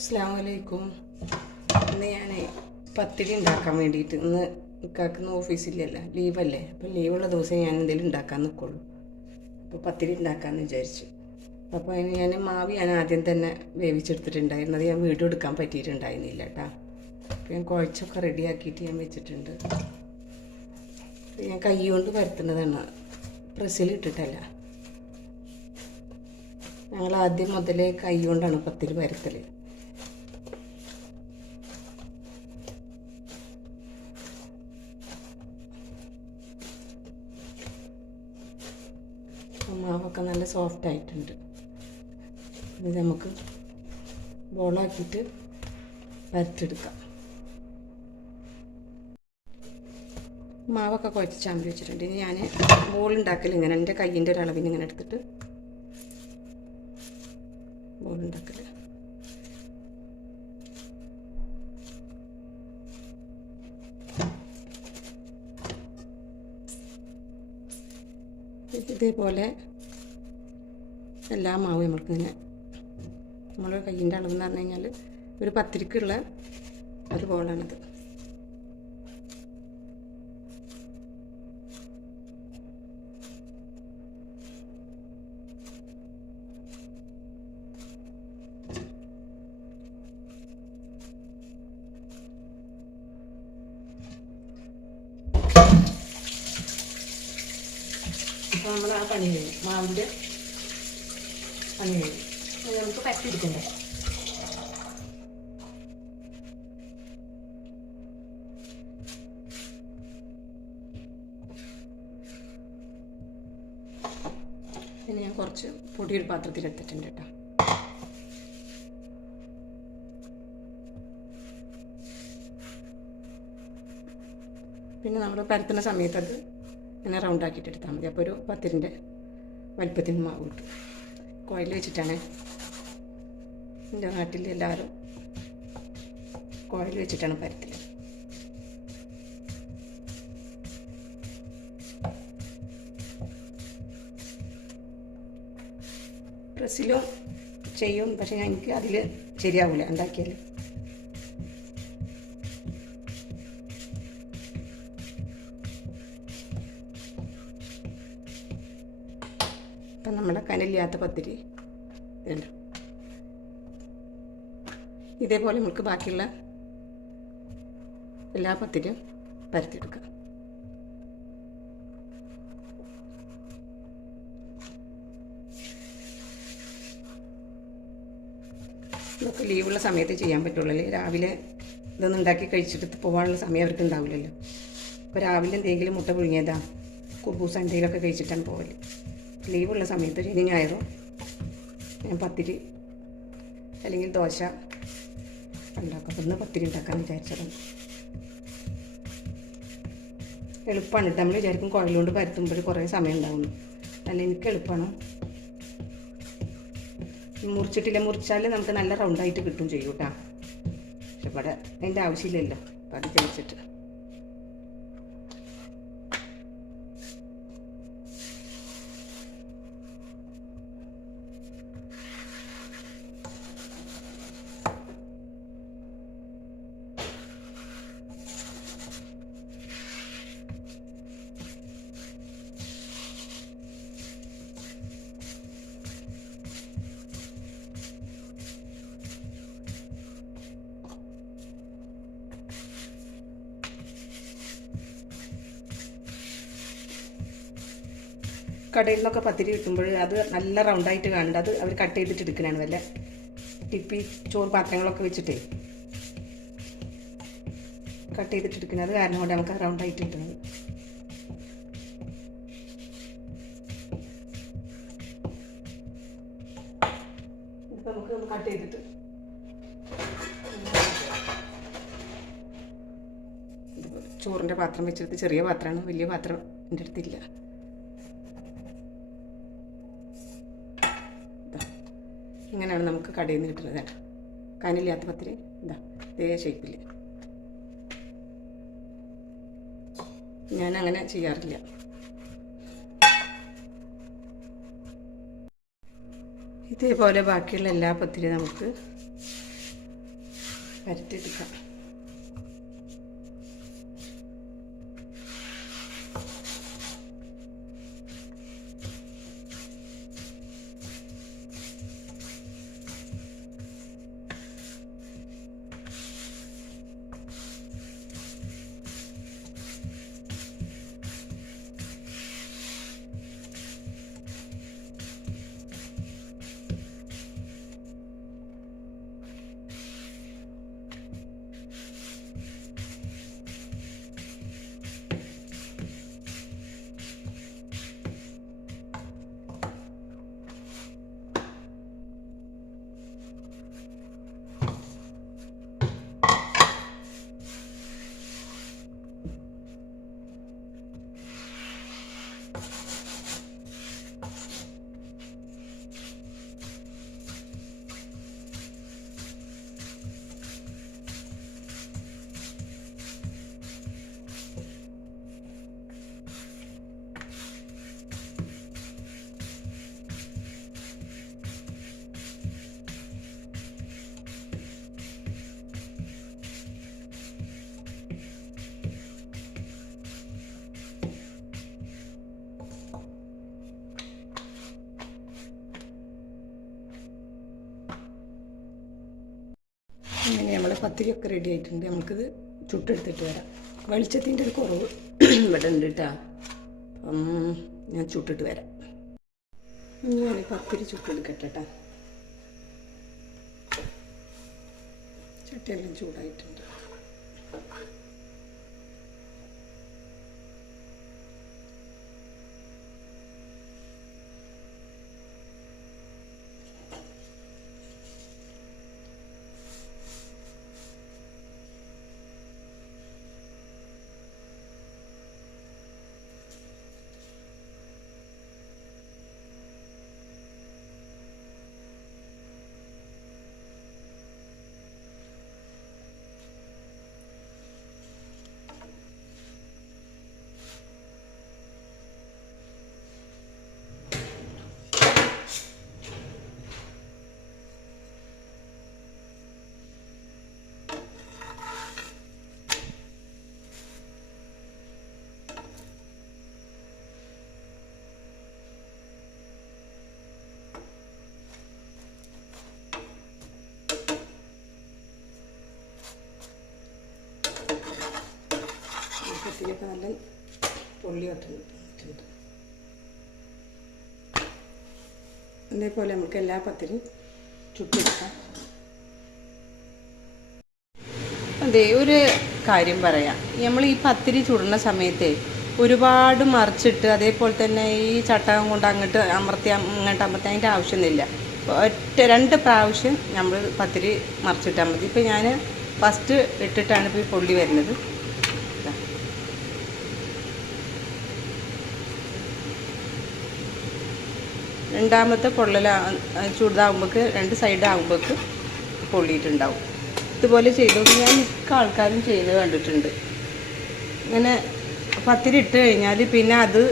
അസ്സലാമു അലൈക്കും. ഇന്ന് ഞാൻ പത്തിരി ഉണ്ടാക്കാൻ വേണ്ടിയിട്ട് ഇന്ന് ഇക്കാക്കുന്ന ഓഫീസിലല്ല, ലീവല്ലേ. അപ്പോൾ ലീവുള്ള ദിവസം ഞാൻ എന്തെങ്കിലും ഉണ്ടാക്കാൻ നിൽക്കുള്ളൂ. അപ്പോൾ പത്തിരി ഉണ്ടാക്കാമെന്ന് വിചാരിച്ചു. അപ്പോൾ അതിന് ഞാൻ ആദ്യം തന്നെ വേവിച്ചെടുത്തിട്ടുണ്ടായിരുന്നത് ഞാൻ വീഡിയോ എടുക്കാൻ പറ്റിയിട്ടുണ്ടായിരുന്നില്ല കേട്ടോ. അപ്പോൾ ഞാൻ കുഴച്ചൊക്കെ റെഡിയാക്കിയിട്ട് ഞാൻ വെച്ചിട്ടുണ്ട്. ഞാൻ കൈ കൊണ്ട് പരത്തുന്നതാണ്, പ്രസ്സിലിട്ടിട്ടല്ല. ഞങ്ങൾ ആദ്യം മുതലേ കൈ കൊണ്ടാണ് പത്തിരി പരത്തൽ. മാവൊക്കെ നല്ല സോഫ്റ്റ് ആയിട്ടുണ്ട്. ഇത് നമുക്ക് ബോളാക്കിയിട്ട് പരത്തെടുക്കാം. മാവൊക്കെ കുഴച്ച് ചാമ്പി വെച്ചിട്ടുണ്ട്. ഇനി ഞാൻ ബോൾ ഉണ്ടാക്കൽ ഇങ്ങനെ എൻ്റെ കയ്യിൻ്റെ ഒരളവിന് ഇങ്ങനെ എടുത്തിട്ട് ബോൾ ഉണ്ടാക്കൽ. ഇതേപോലെ എല്ലാ മാവും നമ്മൾക്കിങ്ങനെ നമ്മൾ കയ്യിൻ്റെ അളവെന്ന് പറഞ്ഞു കഴിഞ്ഞാൽ ഒരു പത്തിരിക്കുള്ള ഒരു ബോളാണിത്. അപ്പോൾ നമ്മൾ ആ പണി കഴിഞ്ഞു, മാവിൻ്റെ പണി കഴിഞ്ഞു. നമുക്ക് പരത്തിയെടുക്കണ്ടേ. പിന്നെ ഞാൻ കുറച്ച് പൊടിയൊരു പാത്രത്തിലെടുത്തിട്ടുണ്ട് കേട്ടോ. പിന്നെ നമ്മൾ പരത്തുന്ന സമയത്ത് അത് ഇങ്ങനെ റൗണ്ടാക്കിയിട്ട് എടുത്താൽ മതി. അപ്പോൾ ഒരു പത്തിരിൻ്റെ വലിപ്പത്തിന് മാവ് കിട്ടും. കോയിൽ വെച്ചിട്ടാണ് എൻ്റെ നാട്ടിൽ എല്ലാവരും കോയിൽ വെച്ചിട്ടാണ് പരത്തൽ. പ്രസ്സിലും ചെയ്യും, പക്ഷേ എനിക്ക് അതിൽ ശരിയാവില്ല ഉണ്ടാക്കിയാൽ. അപ്പം നമ്മുടെ കനലില്ലാത്ത പത്തിരി ഇതുണ്ട്. ഇതേപോലെ നമുക്ക് ബാക്കിയുള്ള എല്ലാ പത്തിരിയും പരത്തിയെടുക്കാം. ഇതൊക്കെ ലീവുള്ള സമയത്ത് ചെയ്യാൻ പറ്റുള്ളൂ. അല്ലെങ്കിൽ രാവിലെ ഇതൊന്നും ഉണ്ടാക്കി കഴിച്ചിട്ട് പോകാനുള്ള സമയം അവർക്ക് ഉണ്ടാവില്ലല്ലോ. അപ്പോൾ രാവിലെ എന്തെങ്കിലും മുട്ട പുഴുങ്ങിയതാ കുബൂസ എന്തെങ്കിലുമൊക്കെ കഴിച്ചിട്ടാണ് പോകല്. ലീവുള്ള സമയത്ത് ശനി ഞായറും ഞാൻ പത്തിരി അല്ലെങ്കിൽ ദോശ ഉണ്ടാക്കും. അപ്പോൾ ഇന്ന് പത്തിരി ഉണ്ടാക്കാൻ വിചാരിച്ചതാണ്. എളുപ്പമാണ് കേട്ടോ. നമ്മൾ വിചാരിക്കും കുഴലുകൊണ്ട് പരത്തുമ്പോൾ കുറേ സമയം ഉണ്ടാവുന്നു. അല്ല, എനിക്ക് എളുപ്പമാണ്. മുറിച്ചാൽ നമുക്ക് നല്ല റൗണ്ടായിട്ട് കിട്ടും ചെയ്യും കേട്ടോ. പക്ഷെ ഇവിടെ അതിൻ്റെ ആവശ്യമില്ലല്ലോ. അപ്പം അത് തേച്ചിട്ട് കടയിൽ നിന്നൊക്കെ പത്തിരി കിട്ടുമ്പോൾ അത് നല്ല റൗണ്ടായിട്ട് കാണുന്നുണ്ട്. അത് അവർ കട്ട് ചെയ്തിട്ട് എടുക്കണതാണ്. വല്ല ടിപ്പി ചോറ് പാത്രങ്ങളൊക്കെ വെച്ചിട്ടേ കട്ട് ചെയ്തിട്ട് എടുക്കുന്നത്. അത് കാരണം കൊണ്ട് നമുക്ക് റൗണ്ടായിട്ട് കിട്ടുന്നത്. ഇപ്പം നമുക്ക് കട്ട് ചെയ്തിട്ട് ചോറിൻ്റെ പാത്രം വെച്ചെടുത്ത്, ചെറിയ പാത്രമാണ്, വലിയ പാത്രം എൻ്റെ അടുത്തില്ല. ഇങ്ങനെയാണ് നമുക്ക് കടയിൽ നിന്ന് കിട്ടുന്നത് കേട്ടോ. കനലില്ലാത്ത പത്തിരി ഇതാ ഇതേ ഷേപ്പിൽ. ഞാൻ അങ്ങനെ ചെയ്യാറില്ല. ഇതേപോലെ ബാക്കിയുള്ള എല്ലാ പത്തിരി നമുക്ക് പരത്തിയെടുക്കാം. അങ്ങനെ നമ്മൾ പത്തിരിയൊക്കെ റെഡി ആയിട്ടുണ്ട്. നമുക്കിത് ചുട്ടെടുത്തിട്ട് വരാം. വെളിച്ചത്തിൻ്റെ ഒരു കുറവ് ഇവിടെ ഉണ്ട് കേട്ടോ. ഞാൻ ചുട്ടിട്ട് വരാം. ഞാൻ പത്തിരി ചുട്ടെടുക്കട്ടെ കേട്ടോ. ചട്ടിയെല്ലാം ചൂടായിട്ടുണ്ട്. പത്തിരിയൊക്കെ നല്ല പൊള്ളി വന്നിട്ടുണ്ട്. ഇതേപോലെ നമുക്ക് എല്ലാ പത്തിരിയും ചുട്ടെടുക്കാം. അതെ, ഒരു കാര്യം പറയാം. നമ്മൾ ഈ പത്തിരി ചുടുന്ന സമയത്ത് ഒരുപാട് മറിച്ചിട്ട് അതേപോലെ തന്നെ ഈ ചട്ടകം കൊണ്ട് അങ്ങോട്ട് അമർത്തി അതിൻ്റെ ആവശ്യമൊന്നുമില്ല. രണ്ട് പ്രാവശ്യം നമ്മൾ പത്തിരി മറിച്ചിട്ടാൽ മതി. ഇപ്പോൾ ഞാൻ ഫസ്റ്റ് ഇട്ടിട്ടാണ് ഇപ്പോൾ ഈ പൊള്ളി വരുന്നത്. രണ്ടാമത്തെ ചൂടാകുമ്പോൾക്ക് രണ്ട് സൈഡാകുമ്പോൾക്ക് പൊള്ളിയിട്ടുണ്ടാവും. ഇതുപോലെ ചെയ്തോണ്ട് ഞാൻ മിക്ക ആൾക്കാരും ചെയ്യുന്നത് കണ്ടിട്ടുണ്ട്. ഇങ്ങനെ പത്തിരി ഇട്ട് കഴിഞ്ഞാൽ പിന്നെ അത്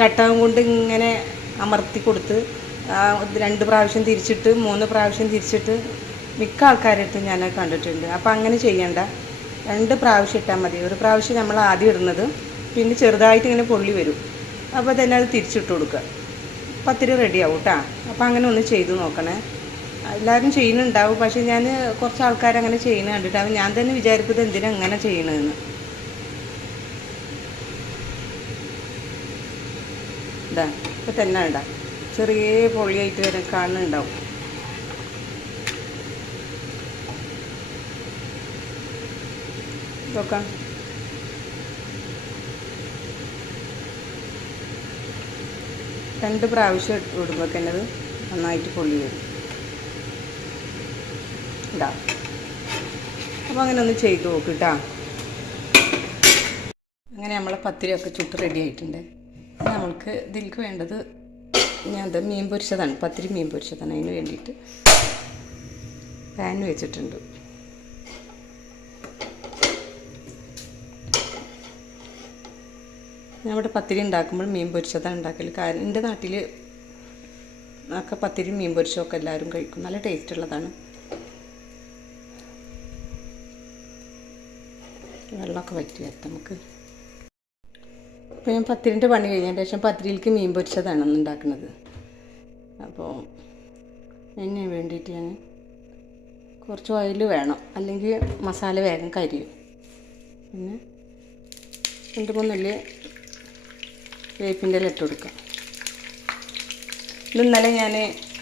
ചട്ടകം കൊണ്ട് ഇങ്ങനെ അമർത്തി കൊടുത്ത് 2 പ്രാവശ്യം തിരിച്ചിട്ട് 3 പ്രാവശ്യം തിരിച്ചിട്ട് മിക്ക ആൾക്കാരായിട്ട് ഞാൻ കണ്ടിട്ടുണ്ട്. അപ്പോൾ അങ്ങനെ ചെയ്യണ്ട. 2 പ്രാവശ്യം ഇട്ടാൽ മതി. ഒരു പ്രാവശ്യം നമ്മൾ ആദ്യം ഇടുന്നത്, പിന്നെ ചെറുതായിട്ട് ഇങ്ങനെ പൊള്ളി വരും. അപ്പോൾ തന്നെ അത് തിരിച്ചിട്ട് കൊടുക്കുക. പത്തിരി റെഡിയാവും കേട്ടോ. അപ്പോൾ അങ്ങനെ ഒന്ന് ചെയ്ത് നോക്കണേ. എല്ലാവരും ചെയ്യുന്നുണ്ടാവും, പക്ഷേ ഞാൻ കുറച്ച് ആൾക്കാരങ്ങനെ ചെയ്യുന്നത് കണ്ടിട്ടാവും. ഞാൻ തന്നെ വിചാരിക്കുന്നത് എന്തിനാ അങ്ങനെ ചെയ്യണമെന്ന്. ഇതാ ഇപ്പം തന്നെ ഇടാം, ചെറിയ പൊള്ളിയായിട്ട് വരെ കാണുന്നുണ്ടാവും. നോക്കാം. രണ്ട് പ്രാവശ്യം ഇടുമ്പോൾ തന്നെ അത് നന്നായിട്ട് പൊള്ളി വരും. ഇതാ, അപ്പോൾ അങ്ങനെ ഒന്ന് ചെയ്ത് നോക്ക് കേട്ടോ. അങ്ങനെ നമ്മളെ പത്തിരിയൊക്കെ ചുട്ട് റെഡി ആയിട്ടുണ്ട്. നമ്മൾക്ക് ഇതിലേക്ക് വേണ്ടത് ഞാൻ മീൻ പൊരിച്ചതാണ്, പത്തിരി മീൻ പൊരിച്ചതാണ്. അതിന് വേണ്ടിയിട്ട് പാൻ വെച്ചിട്ടുണ്ട്. ഞാൻ ഇവിടെ പത്തിരി ഉണ്ടാക്കുമ്പോൾ മീൻ പൊരിച്ചതാണ് ഉണ്ടാക്കൽ. കാരണം എൻ്റെ നാട്ടിൽ ഒക്കെ പത്തിരി മീൻ പൊരിച്ചതൊക്കെ എല്ലാവരും കഴിക്കും. നല്ല ടേസ്റ്റ് ഉള്ളതാണ്. വെള്ളമൊക്കെ വറ്റി വരട്ടെ നമുക്ക്. അപ്പോൾ ഞാൻ പത്തിരിൻ്റെ പണി കഴിഞ്ഞതിന് ശേഷം പത്തിരിയിലേക്ക് മീൻ പൊരിച്ചതാണ് ഒന്ന് ഉണ്ടാക്കുന്നത്. അപ്പോൾ അതിന് വേണ്ടിയിട്ട് ഞാൻ കുറച്ച് ഓയിൽ വേണം, അല്ലെങ്കിൽ മസാല വേഗം കരിയും. പിന്നെ 2-3 ഉള്ളി വേപ്പിൻ്റെ ഇല ഇട്ട് കൊടുക്കാം. ഇത് ഇന്നലെ ഞാൻ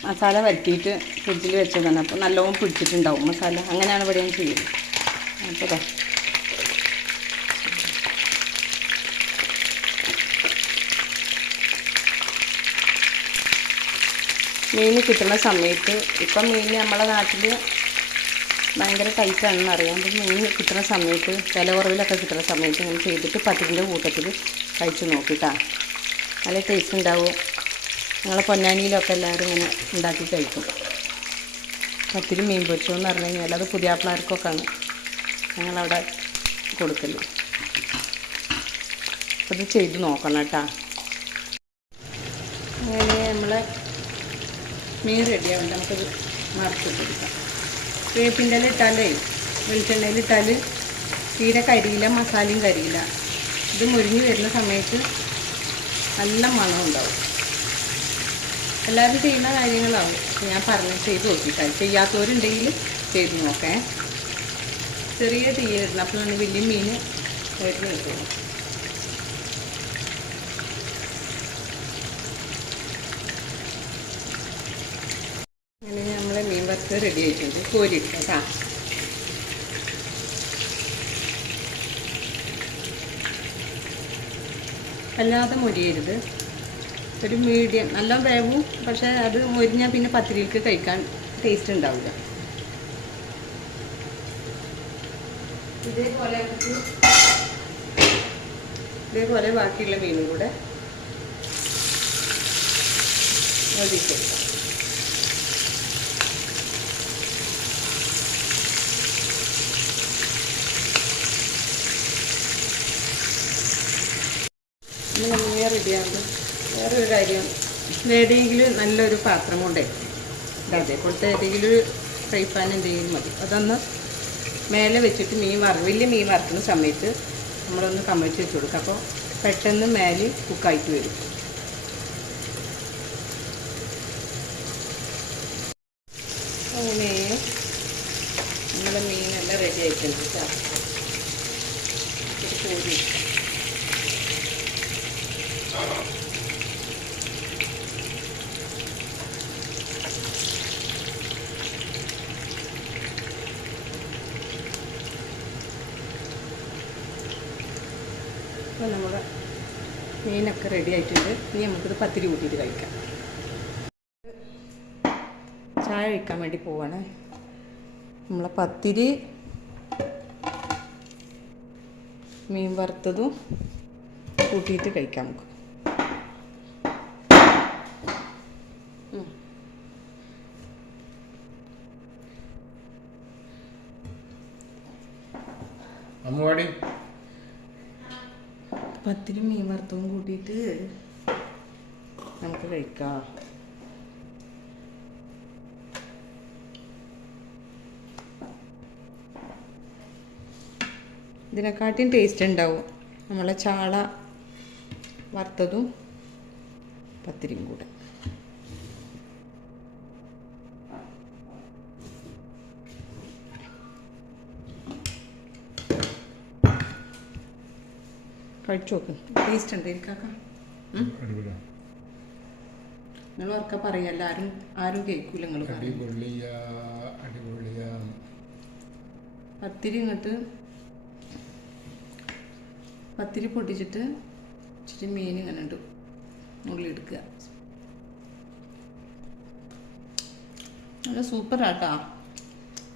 മസാല വരട്ടിയിട്ട് ഫ്രിഡ്ജിൽ വെച്ചതാണ്. അപ്പോൾ നല്ലോണം പിടിച്ചിട്ടുണ്ടാവും മസാല. അങ്ങനെയാണ് ഇവിടെ ഞാൻ ചെയ്യുന്നത്. അപ്പോൾ മീൻ കിട്ടുന്ന സമയത്ത്, ഇപ്പം മീൻ നമ്മളെ നാട്ടിൽ ഭയങ്കര ടൈറ്റാണെന്ന് അറിയാം. അപ്പം മീൻ കിട്ടുന്ന സമയത്ത്, വില കുറവിലൊക്കെ കിട്ടുന്ന സമയത്ത് ഇങ്ങനെ ചെയ്തിട്ട് പത്തിരിൻ്റെ കൂട്ടത്തിൽ കഴിച്ച് നോക്കിട്ടാ. നല്ല ടേസ്റ്റ് ഉണ്ടാവും. ഞങ്ങളെ പൊന്നാനിയിലൊക്കെ എല്ലാവരും ഇങ്ങനെ ഉണ്ടാക്കി കഴിക്കും. പത്തിരി മീൻ പൊരിച്ചതെന്ന് പറഞ്ഞു കഴിഞ്ഞാൽ അത് പുതിയാപ്പിളാർക്കൊക്കെയാണ് ഞങ്ങളവിടെ കൊടുക്കല്. അപ്പോൾ ഇത് ചെയ്ത് നോക്കണം കേട്ടോ. അങ്ങനെ നമ്മളെ മീൻ റെഡിയാവുണ്ട്. നമുക്കത് മറച്ചിട്ട് കൊടുക്കാം. വേപ്പിൻ്റെ ഇല ഇട്ടാലേ, വെളിച്ചെണ്ണയിലിട്ടാൽ തീരെ കരിയില്ല, മസാലയും കരിയില്ല. ഇത് മുരിഞ്ഞ് വരുന്ന സമയത്ത് നല്ല മണം ഉണ്ടാവും. എല്ലാവരും ചെയ്യുന്ന കാര്യങ്ങളാവും ഞാൻ ചെയ്ത് നോക്കിയിട്ടാൽ. ചെയ്യാത്തവരുണ്ടെങ്കിൽ ചെയ്ത് നോക്കേ. ചെറിയ തീയിലിടണം, അപ്പോഴാണ് വലിയ മീൻ വരുന്ന കിട്ടുള്ളൂ. അങ്ങനെ നമ്മളെ മീൻ വറുത്ത് റെഡി ആയിട്ടുണ്ട്. കോരിയിട്ടാ കേട്ടോ. അല്ലാതെ മൊരിയരുത്, ഒരു മീഡിയം. നല്ല വേവും, പക്ഷേ അത് മൊരിഞ്ഞാൽ പിന്നെ പത്തിരിക്ക് കഴിക്കാൻ ടേസ്റ്റ് ഉണ്ടാവില്ല. ഇതേപോലെ ബാക്കിയുള്ള മീനും കൂടെ ഒഴിച്ചെടുക്കാം. ഇനി നമ്മൾ റെഡിയാകുമ്പോൾ വേറൊരു കാര്യം, ഏതെങ്കിലും നല്ലൊരു പാത്രം കൊണ്ടേ അതേപോലത്തെ ഏതെങ്കിലും ഒരു ഫ്രൈ പാൻ എന്തെങ്കിലും മതി. അതൊന്ന് മേലെ വെച്ചിട്ട് വലിയ മീൻ വറുക്കുന്ന സമയത്ത് നമ്മളൊന്ന് കമഴ്ത്തി വെച്ച് കൊടുക്കുക. അപ്പോൾ പെട്ടെന്ന് മേലെ കുക്കായിട്ട് വരും. അങ്ങനെ നമ്മുടെ മീനെല്ലാം റെഡി ആയിട്ടുണ്ട് കേട്ടോ. കോരി അപ്പോൾ നമ്മുടെ മീനൊക്കെ റെഡി ആയിട്ടുണ്ട്. ഇനി നമുക്കിത് പത്തിരി കൂട്ടിയിട്ട് കഴിക്കാം. ചായ കഴിക്കാൻ വേണ്ടി പോവാണ്. നമ്മളെ പത്തിരി മീൻ വറുത്തതും കൂട്ടിയിട്ട് കഴിക്കാം നമുക്ക്. പത്തിരി മീൻ വറുത്തതും കൂട്ടിയിട്ട് നമുക്ക് കഴിക്കാം. ഇതിനെക്കാട്ടിയും ടേസ്റ്റ് ഉണ്ടാവും നമ്മളെ ചാള വറുത്തതും പത്തിരിയും കൂടെ. കഴിച്ചു നോക്ക്, ടേസ്റ്റ് ഉണ്ട്. എനിക്കാക്കാം നിങ്ങൾ ഉറക്കെ പറയല്ല, ആരും കേൾക്കൂല. നിങ്ങൾ പത്തിരി ഇങ്ങോട്ട് പത്തിരി പൊട്ടിച്ചിട്ട് ഇച്ചിരി മീൻ ഇങ്ങനെ ഉണ്ട് ഉള്ളിലെടുക്കുക. നല്ല സൂപ്പറാട്ടാ.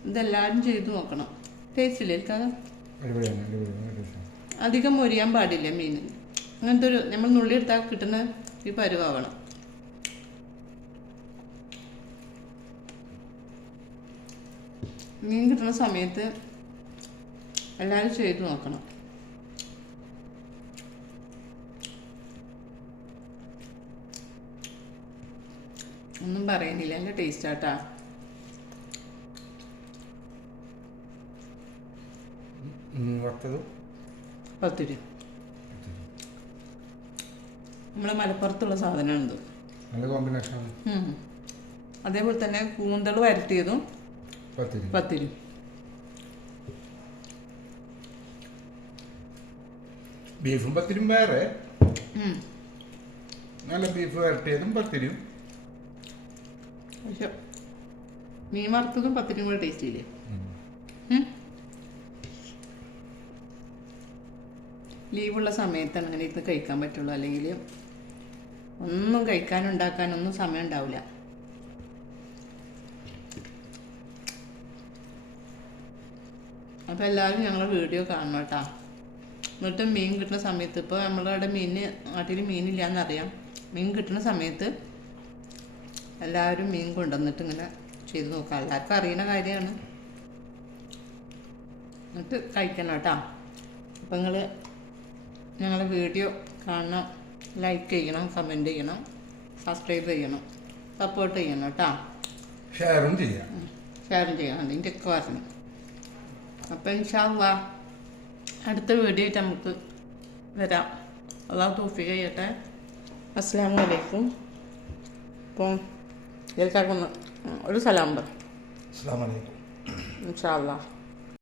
ഇതെല്ലാവരും ചെയ്ത് നോക്കണം. ടേസ്റ്റ് ഇല്ലേ? അധികം മൊരിയാൻ പാടില്ല മീൻ. അങ്ങനത്തെ ഒരു നമ്മൾ നുള്ളിയെടുത്താൽ കിട്ടുന്ന ഈ പരുവാവണം. മീൻ കിട്ടുന്ന സമയത്ത് എല്ലാവരും ചെയ്ത് നോക്കണം. ഒന്നും പറയുന്നില്ല, നല്ല ടേസ്റ്റാട്ടാ. പത്തിരി നമ്മളെ മലപ്പുറത്തുള്ള സാധനമാണിത്. നല്ല കോമ്പിനേഷൻ. അതേപോലെ തന്നെ കൂന്തൽ വരട്ടിയതും പത്തിരി. ബീഫും പത്തിരിയും വേറെ, നല്ല ബീഫ് വരട്ടിയതും പത്തിരിയും. പക്ഷെ മീൻ വറുത്തതും പത്തിരിയും കൂടെ ടേസ്റ്റ് ഇല്ലേ? ലീവുള്ള സമയത്താണ് അങ്ങനെ ഇരുന്ന് കഴിക്കാൻ പറ്റുള്ളൂ, അല്ലെങ്കിൽ ഒന്നും കഴിക്കാനും ഉണ്ടാക്കാനൊന്നും സമയം ഉണ്ടാവില്ല. അപ്പോൾ എല്ലാവരും ഞങ്ങളുടെ വീഡിയോ കാണണം കേട്ടോ. എന്നിട്ട് മീൻ കിട്ടുന്ന സമയത്ത്, ഇപ്പോൾ നമ്മളുടെ നാട്ടിൽ മീനില്ല എന്നറിയാം, മീൻ കിട്ടുന്ന സമയത്ത് എല്ലാവരും മീൻ കൊണ്ടുവന്നിട്ട് ഇങ്ങനെ ചെയ്ത് നോക്കാം. എല്ലാവർക്കും അറിയുന്ന കാര്യമാണ്. എന്നിട്ട് കഴിക്കണം കേട്ടോ. അപ്പം നിങ്ങൾ ഞങ്ങളുടെ വീഡിയോ കാണണം, ലൈക്ക് ചെയ്യണം, കമൻറ്റ് ചെയ്യണം, സബ്സ്ക്രൈബ് ചെയ്യണം, സപ്പോർട്ട് ചെയ്യണം കേട്ടോ. ഷെയറും ചെയ്യാം. അതിൻ്റെ ഒക്കെ പറഞ്ഞു. അപ്പം ഇൻഷാ അല്ലാഹ് അടുത്ത വീഡിയോ ആയിട്ട് നമുക്ക് വരാം. അല്ലാഹു തൗഫീഖ് ചെയ്യട്ടെ. അസ്സലാമു അലൈക്കും. അപ്പം കേൾക്കാക്കുന്ന ഒരു സലാം പറ. അസ്സലാമു അലൈക്കും. ഇൻഷാ അല്ലാഹ്.